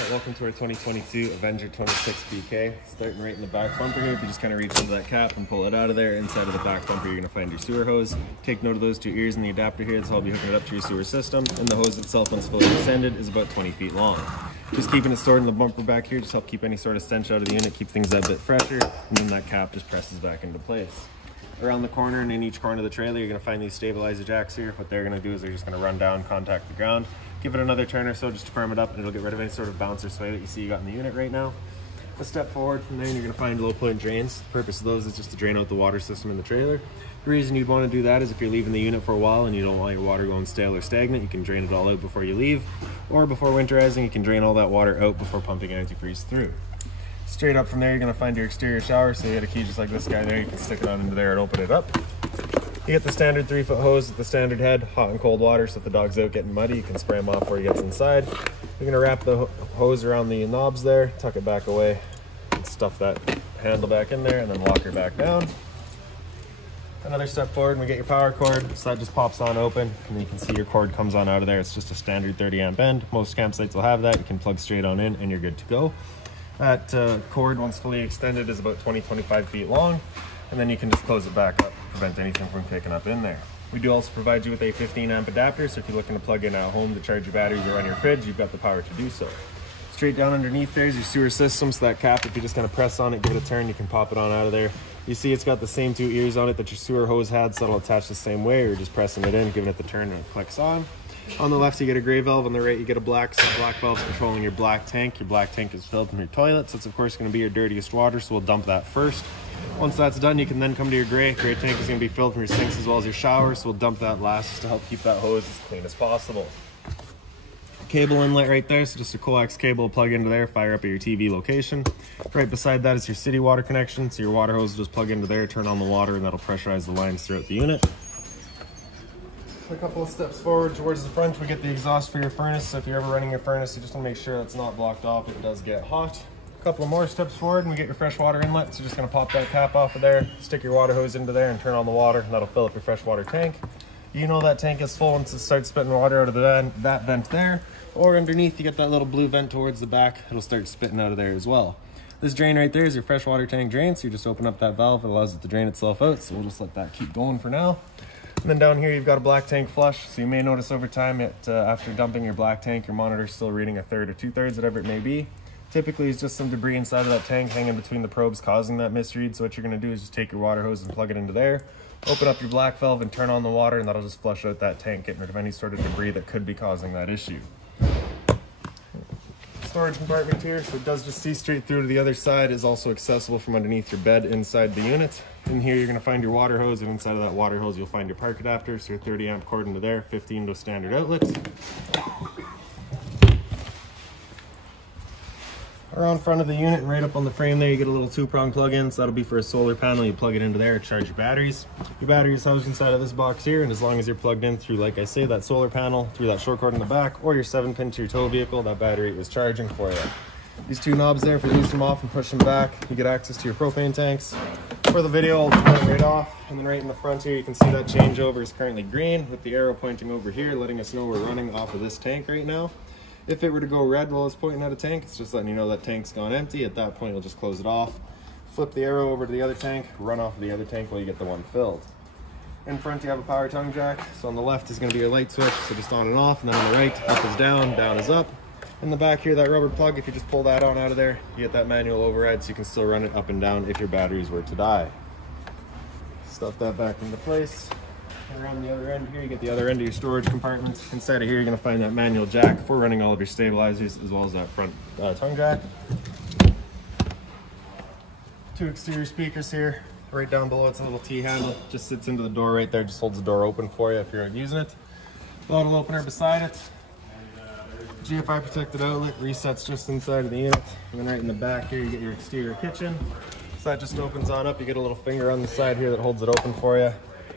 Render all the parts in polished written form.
Alright, welcome to our 2022 Avenger 26 BK. Starting right in the back bumper here, if you just kind of reach into that cap and pull it out of there, inside of the back bumper you're going to find your sewer hose. Take note of those two ears and the adapter here, that's how I'll be hooking it up to your sewer system. And the hose itself, once fully extended, is about 20 feet long. Just keeping it stored in the bumper back here, just help keep any sort of stench out of the unit, keep things a bit fresher, and then that cap just presses back into place. Around the corner and in each corner of the trailer, you're going to find these stabilizer jacks here. What they're going to do is they're just going to run down, contact the ground, give it another turn or so just to firm it up, and it'll get rid of any sort of bounce or sway that you see you got in the unit right now. A step forward from there, and you're going to find low point drains. The purpose of those is just to drain out the water system in the trailer. The reason you'd want to do that is if you're leaving the unit for a while and you don't want your water going stale or stagnant, you can drain it all out before you leave. Or before winterizing, you can drain all that water out before pumping antifreeze through. Straight up from there, you're going to find your exterior shower. So you get a key just like this guy there. You can stick it on into there and open it up. You get the standard 3-foot hose with the standard head, hot and cold water, so if the dog's out getting muddy, you can spray him off where he gets inside. You're going to wrap the hose around the knobs there, tuck it back away, and stuff that handle back in there, and then lock her back down. Another step forward, and we get your power cord, so that just pops on open, and then you can see your cord comes on out of there. It's just a standard 30 amp end. Most campsites will have that. You can plug straight on in, and you're good to go. That cord, once fully extended, is about 20-25 feet long, and then you can just close it back up, prevent anything from picking up in there. We do also provide you with a 15 amp adapter, so if you're looking to plug in at home to charge your batteries or run your fridge, you've got the power to do so. Straight down underneath there is your sewer system, so that cap, if you just kind of press on it, give it a turn, you can pop it on out of there. You see it's got the same two ears on it that your sewer hose had, so it'll attach the same way. You're just pressing it in, giving it the turn, and it clicks on. On the left you get a gray valve, on the right you get a black, so the black valve's controlling your black tank. Your black tank is filled from your toilet, so it's of course going to be your dirtiest water, so we'll dump that first. Once that's done, you can then come to your gray. Gray tank is going to be filled from your sinks as well as your shower, so we'll dump that last just to help keep that hose as clean as possible. Cable inlet right there, so just a coax cable plug into there, fire up at your TV location. Right beside that is your city water connection, so your water hose will just plug into there, turn on the water, and that'll pressurize the lines throughout the unit. A couple of steps forward towards the front, we get the exhaust for your furnace. So if you're ever running your furnace, you just want to make sure it's not blocked off. It does get hot. A couple of more steps forward and we get your fresh water inlet. So just going to pop that cap off of there, stick your water hose into there and turn on the water, and that'll fill up your fresh water tank. You know that tank is full once it starts spitting water out of that vent there, or underneath you get that little blue vent towards the back. It'll start spitting out of there as well. This drain right there is your fresh water tank drain, so you just open up that valve, it allows it to drain itself out. So we'll just let that keep going for now. And then down here you've got a black tank flush, so you may notice over time after dumping your black tank, your monitor's still reading a third or 2/3, whatever it may be. Typically it's just some debris inside of that tank hanging between the probes causing that misread. So what you're going to do is just take your water hose and plug it into there, open up your black valve and turn on the water, and that'll just flush out that tank, getting rid of any sort of debris that could be causing that issue. Storage compartment here, so it does just see straight through to the other side, is also accessible from underneath your bed inside the unit. In here you're going to find your water hose, and inside of that water hose you'll find your park adapter, so your 30 amp cord into there, 15 to standard outlets. Around front of the unit and right up on the frame there you get a little 2-prong plug-in, so that'll be for a solar panel. You plug it into there, charge your batteries. Your battery is housed inside of this box here, and as long as you're plugged in through, like I say, that solar panel, through that short cord in the back, or your 7-pin to your tow vehicle, that battery is charging for you. These two knobs there, if you loose them off and push them back, you get access to your propane tanks. For the video, I'll turn it right off, and then right in the front here you can see that changeover is currently green with the arrow pointing over here, letting us know we're running off of this tank right now. If it were to go red while it's pointing at a tank, it's just letting you know that tank's gone empty. At that point, you'll just close it off, flip the arrow over to the other tank, run off of the other tank while you get the one filled. In front, you have a power tongue jack. So on the left is going to be your light switch, so just on and off, and then on the right, up is down, down is up. In the back here, that rubber plug, if you just pull that on out of there, you get that manual override, so you can still run it up and down if your batteries were to die. Stuff that back into place. Around the other end here, you get the other end of your storage compartment. Inside of here, you're going to find that manual jack for running all of your stabilizers, as well as that front tongue jack. 2 exterior speakers here. Right down below, it's a little T-handle. Just sits into the door right there, just holds the door open for you if you're using it. Bottle opener beside it. GFI protected outlet, resets just inside of the unit. And then right in the back here, you get your exterior kitchen. So that just opens on up. You get a little finger on the side here that holds it open for you.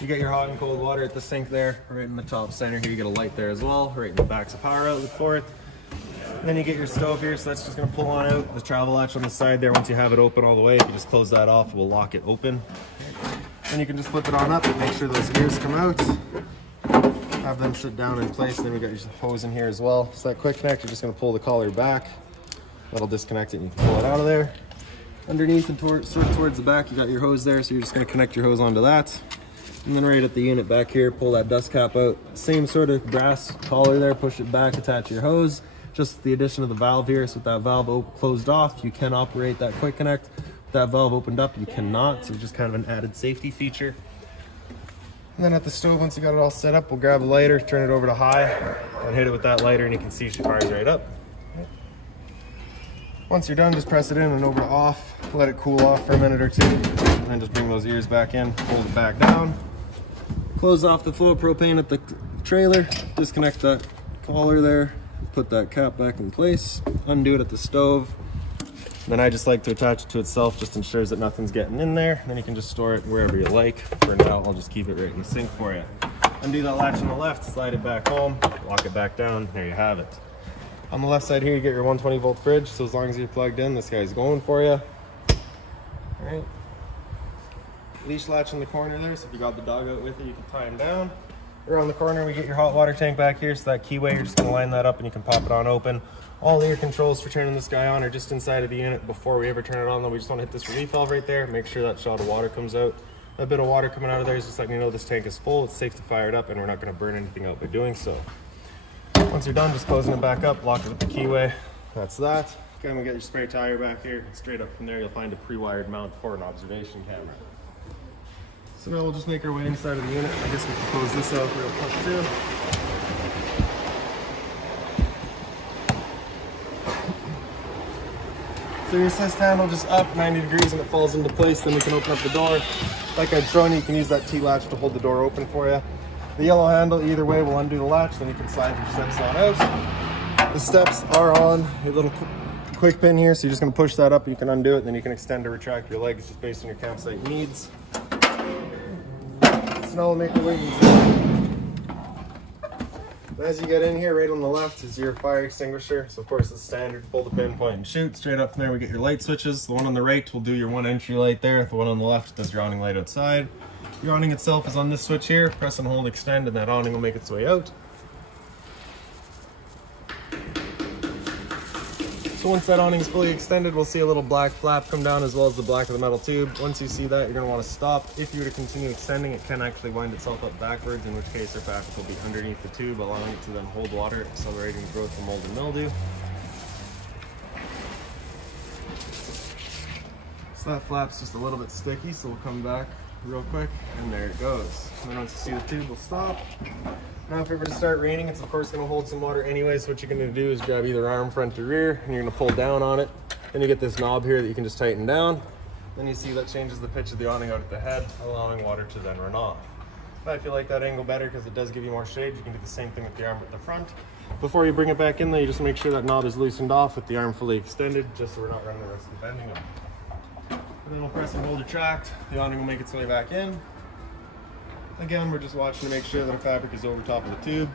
You get your hot and cold water at the sink there. Right in the top center here, you get a light there as well. Right in the back's a power outlet for it. And then you get your stove here, so that's just going to pull on out. The travel latch on the side there, once you have it open all the way, you just close that off, it will lock it open. Then you can just flip it on up and make sure those ears come out. Have them sit down in place. Then we got your hose in here as well. So that quick connect, you're just going to pull the collar back, That'll disconnect it and you can pull it out of there. Underneath and sort of towards the back, you got your hose there, so you're just gonna connect your hose onto that. And then right at the unit back here, pull that dust cap out. Same sort of brass collar there, push it back, attach your hose. Just the addition of the valve here, so with that valve closed off, you can operate that quick connect. With that valve opened up, you cannot, so it's just kind of an added safety feature. And then at the stove, once you got it all set up, we'll grab a lighter, turn it over to high, and hit it with that lighter, and you can see she fires right up. Once you're done, just press it in and over to off, let it cool off for a minute or two, and then just bring those ears back in, hold it back down, close off the flow of propane at the trailer, disconnect that collar there, put that cap back in place, undo it at the stove. Then I just like to attach it to itself, just ensures that nothing's getting in there. Then you can just store it wherever you like. For now, I'll just keep it right in the sink for you. Undo that latch on the left, slide it back home, lock it back down, there you have it. On the left side here, you get your 120 volt fridge, so as long as you're plugged in, this guy's going for you. All right. Leash latch in the corner there, so if you got the dog out with you, you can tie him down. Around the corner, we get your hot water tank back here, so that keyway, you're just gonna line that up and you can pop it on open. All the controls for turning this guy on are just inside of the unit. Before we ever turn it on, though, we just wanna hit this relief valve right there, make sure that shot of water comes out. That bit of water coming out of there is just letting you know this tank is full, it's safe to fire it up, and we're not gonna burn anything out by doing so. Once you're done, just closing it back up, lock it with the keyway. That's that. Again, we get your spare tire back here. Straight up from there, you'll find a pre-wired mount for an observation camera. So now we'll just make our way inside of the unit. I guess we can close this out real quick too. So your assist handle just up 90 degrees and it falls into place. Then we can open up the door. Like I'd shown you, you can use that T-latch to hold the door open for you. The yellow handle, either way, will undo the latch, then you can slide your steps on out. The steps are on your little quick pin here, so you're just gonna push that up, you can undo it, then you can extend or retract your legs just based on your campsite needs. So now we'll make our way inside. As you get in here, right on the left is your fire extinguisher. So of course it's standard, pull the pin, point and shoot. Straight up from there we get your light switches. The one on the right will do your one entry light there. The one on the left does your awning light outside. Your awning itself is on this switch here. Press and hold extend and that awning will make its way out. So once that awning is fully extended, we'll see a little black flap come down as well as the black of the metal tube. Once you see that, you're going to want to stop. If you were to continue extending, it can actually wind itself up backwards, in which case our fabric will be underneath the tube, allowing it to then hold water, accelerating the growth of mold and mildew. So that flap's just a little bit sticky, so we'll come back real quick, and there it goes. And then once you see the tube, we'll stop. Now if it were to start raining, it's of course going to hold some water anyway, so what you're going to do is grab either arm, front, or rear, and you're going to pull down on it. Then you get this knob here that you can just tighten down. Then you see that changes the pitch of the awning out at the head, allowing water to then run off. But if you like that angle better because it does give you more shade, you can do the same thing with the arm at the front. Before you bring it back in there, you just make sure that knob is loosened off with the arm fully extended, just so we're not running the risk of bending them. And then we'll press and hold retract. The awning will make its way back in. Again, we're just watching to make sure that our fabric is over top of the tube.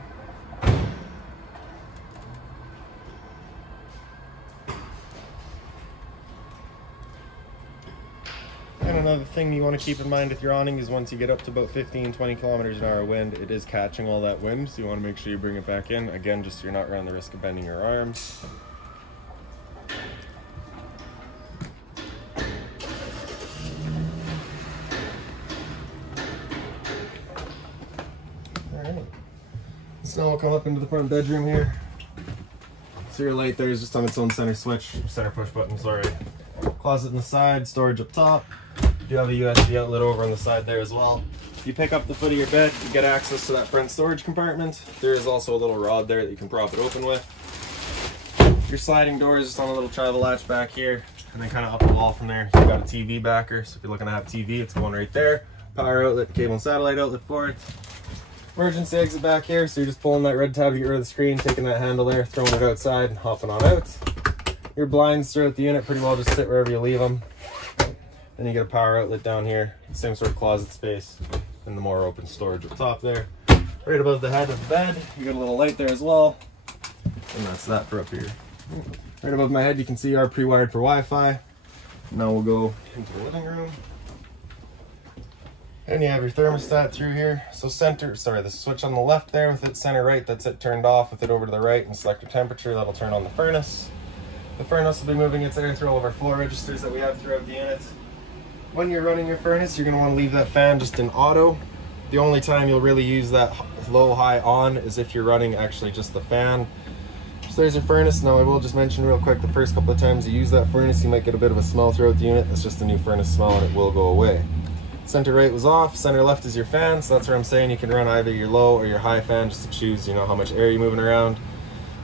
And another thing you want to keep in mind with your awning is once you get up to about 15-20 kilometers an hour wind, it is catching all that wind, so you want to make sure you bring it back in. Again, just so you're not running the risk of bending your arms. So now we'll come up into the front bedroom here. So your light there is just on its own center switch, center push button, sorry. Closet in the side, storage up top. You do have a USB outlet over on the side there as well. If you pick up the foot of your bed, you get access to that front storage compartment. There is also a little rod there that you can prop it open with. Your sliding door is just on a little travel latch back here, and then kind of up the wall from there. You've got a TV backer, so if you're looking to have TV, it's going right there. Power outlet, cable and satellite outlet for it. Emergency exit back here, so you're just pulling that red tab to get rid of the screen, taking that handle there, throwing it outside, and hopping on out. Your blinds throughout the unit pretty well just sit wherever you leave them. Then you get a power outlet down here, same sort of closet space, and the more open storage up top there. Right above the head of the bed, you got a little light there as well, and that's that for up here. Right above my head, you can see our pre-wired for Wi-Fi. Now we'll go into the living room. And you have your thermostat through here. So the switch on the left there with it center right, that's it turned off. With it over to the right and select your temperature, that'll turn on the furnace. The furnace will be moving its air through all of our flow registers that we have throughout the unit. When you're running your furnace, you're going to want to leave that fan just in auto. The only time you'll really use that low, high on is if you're running actually just the fan. So there's your furnace. Now I will just mention real quick, the first couple of times you use that furnace, you might get a bit of a smell throughout the unit. It's just a new furnace smell and it will go away. Center right was off, center left is your fan, so that's where I'm saying you can run either your low or your high fan just to choose, you know, how much air you're moving around.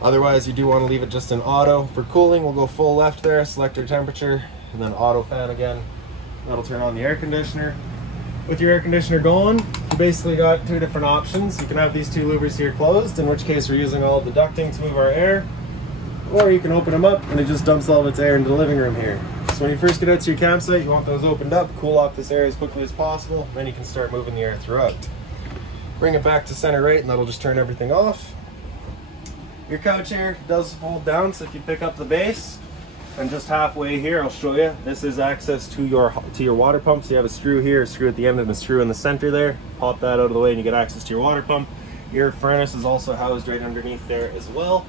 Otherwise, you do want to leave it just in auto. For cooling, we'll go full left there, select your temperature, and then auto fan again. That'll turn on the air conditioner. With your air conditioner going, you basically got two different options. You can have these two louvers here closed, in which case we're using all of the ducting to move our air, or you can open them up and it just dumps all of its air into the living room here. So when you first get out to your campsite, you want those opened up, cool off this air as quickly as possible, then you can start moving the air throughout. Bring it back to center right and that'll just turn everything off. Your couch here does fold down, so if you pick up the base and just halfway here, I'll show you, this is access to your water pump. So you have a screw here, a screw at the end, and a screw in the center there. Pop that out of the way and you get access to your water pump. Your furnace is also housed right underneath there as well.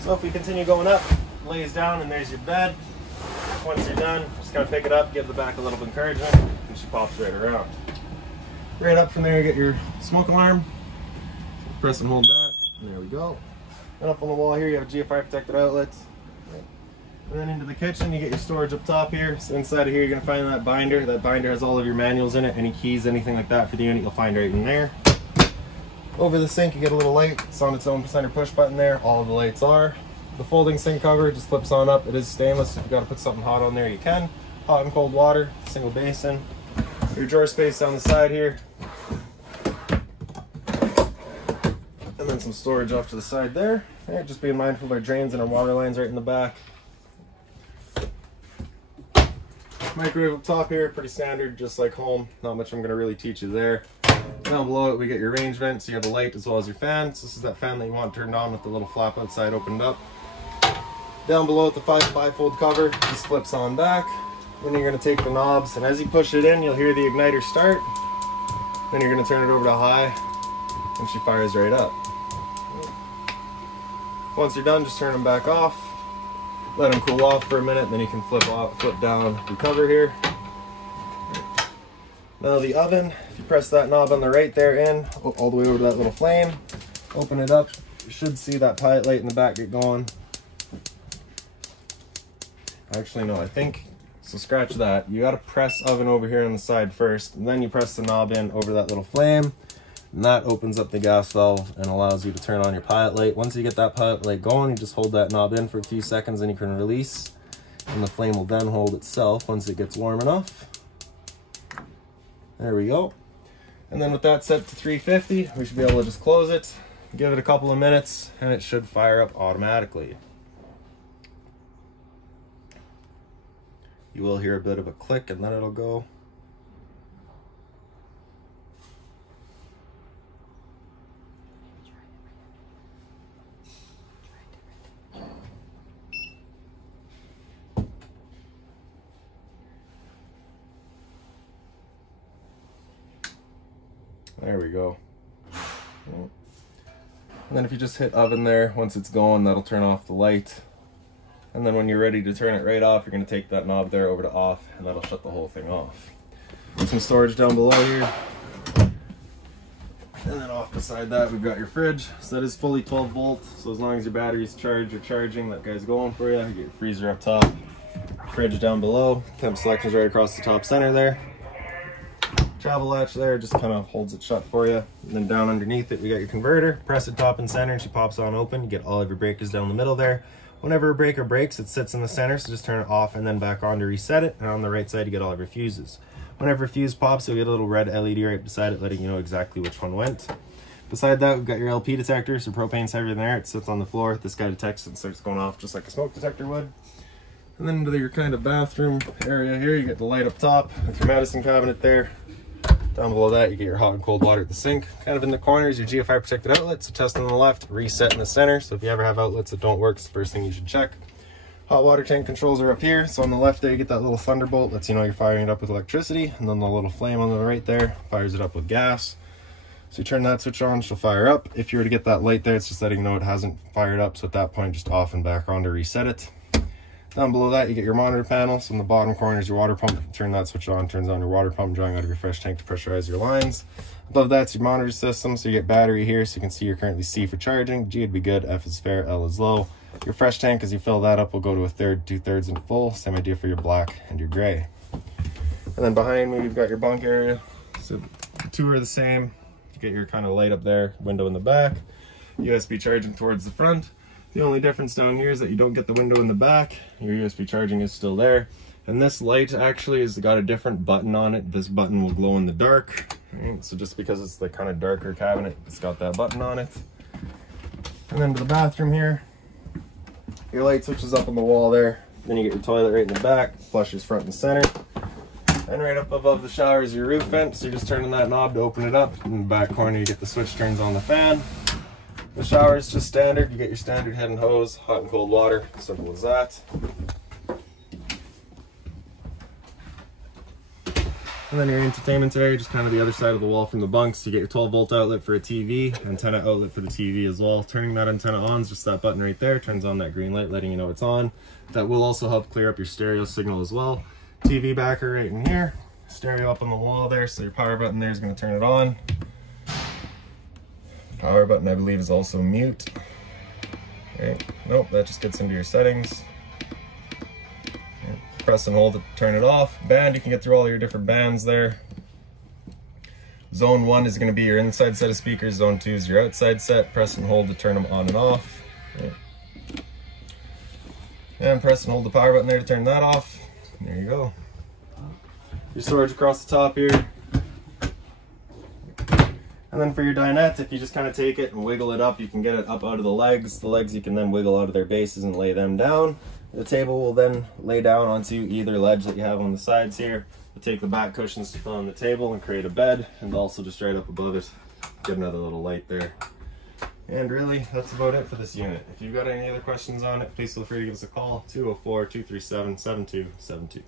So if we continue going up, lays down and there's your bed. Once you're done, just kind of pick it up, give the back a little bit of encouragement, and she pops right around. Right up from there, you get your smoke alarm. Press and hold that, and there we go. And up on the wall here, you have GFI protected outlets. And then into the kitchen, you get your storage up top here. So inside of here, you're gonna find that binder. That binder has all of your manuals in it, any keys, anything like that for the unit, you'll find right in there. Over the sink, you get a little light. It's on its own center push button there. All of the lights are. The folding sink cover just flips on up. It is stainless. If you gotta put something hot on there, you can. Hot and cold water, single basin. Your drawer space down the side here. And then some storage off to the side there. Okay, just being mindful of our drains and our water lines right in the back. Microwave up top here, pretty standard, just like home. Not much I'm gonna really teach you there. Down below it, we get your range vent, so you have the light as well as your fan. So this is that fan that you want turned on with the little flap outside opened up. Down below at the 5x5 cover, just flips on back. Then you're gonna take the knobs, and as you push it in, you'll hear the igniter start. Then you're gonna turn it over to high, and she fires right up. Once you're done, just turn them back off. Let them cool off for a minute, then you can flip down the cover here. Now the oven, if you press that knob on the right there in, all the way over to that little flame, open it up, you should see that pilot light in the back get going. Actually, no, I think, so scratch that. You gotta press oven over here on the side first, and then you press the knob in over that little flame, and that opens up the gas valve and allows you to turn on your pilot light. Once you get that pilot light going, you just hold that knob in for a few seconds and you can release, and the flame will then hold itself once it gets warm enough. There we go. And then with that set to 350, we should be able to just close it, give it a couple of minutes, and it should fire up automatically. You will hear a bit of a click and then it'll go. There we go. And then if you just hit oven there, once it's going, that'll turn off the light. And then when you're ready to turn it right off, you're going to take that knob there over to off, and that'll shut the whole thing off. Some storage down below here. And then off beside that, we've got your fridge. So that is fully 12 volt. So as long as your battery's charged or charging, that guy's going for you. You get your freezer up top, fridge down below. Temp selection's right across the top center there. Travel latch there just kind of holds it shut for you. And then down underneath it, we got your converter. Press it top and center, and she pops on open. You get all of your breakers down the middle there. Whenever a breaker breaks, it sits in the center, so just turn it off and then back on to reset it. And on the right side, you get all of your fuses. Whenever a fuse pops, you'll get a little red LED right beside it, letting you know exactly which one went. Beside that, we've got your LP detector, so propane's heavier than air. It sits on the floor. This guy detects it and starts going off just like a smoke detector would. And then into your kind of bathroom area here, you get the light up top with your medicine cabinet there. Down below that, you get your hot and cold water at the sink. Kind of in the corners, your GFI protected outlets. So test on the left, reset in the center. So if you ever have outlets that don't work, it's the first thing you should check. Hot water tank controls are up here. So on the left there, you get that little thunderbolt. Lets you know you're firing it up with electricity. And then the little flame on the right there fires it up with gas. So you turn that switch on, she'll fire up. If you were to get that light there, it's just letting you know it hasn't fired up. So at that point, just off and back on to reset it. Down below that, you get your monitor panel. So in the bottom corner is your water pump. Turn that switch on, turns on your water pump, drawing out of your fresh tank to pressurize your lines. Above that's your monitor system. So you get battery here, so you can see you're currently C for charging, G would be good, F is fair, L is low. Your fresh tank, as you fill that up, will go to a third, 2/3 and full. Same idea for your black and your gray. And then behind me, you've got your bunk area. So the two are the same. You get your kind of light up there, window in the back, USB charging towards the front. The only difference down here is that you don't get the window in the back. Your USB charging is still there. And this light actually has got a different button on it. This button will glow in the dark. Right? So just because it's the kind of darker cabinet, it's got that button on it. And then to the bathroom here, your light switches up on the wall there. Then you get your toilet right in the back, flushes front and center. And right up above the shower is your roof vent. So you're just turning that knob to open it up. In the back corner, you get the switch turns on the fan. The shower is just standard. You get your standard head and hose, hot and cold water, simple as that. And then your entertainment area, just kind of the other side of the wall from the bunks. You get your 12-volt outlet for a TV, antenna outlet for the TV as well. Turning that antenna on is just that button right there, turns on that green light, letting you know it's on. That will also help clear up your stereo signal as well. TV backer right in here, stereo up on the wall there, so your power button there is going to turn it on. Power button, I believe, is also mute. Okay. Nope, that just gets into your settings. Okay. Press and hold to turn it off. Band, you can get through all your different bands there. Zone 1 is going to be your inside set of speakers. Zone 2 is your outside set. Press and hold to turn them on and off. Okay. And press and hold the power button there to turn that off. There you go. Your storage across the top here. And then for your dinette, if you just kind of take it and wiggle it up, you can get it up out of the legs. The legs you can then wiggle out of their bases and lay them down. The table will then lay down onto either ledge that you have on the sides here. We'll take the back cushions to fill on the table and create a bed, and also just right up above it, get another little light there. And really, that's about it for this unit. If you've got any other questions on it, please feel free to give us a call, 204-237-7272.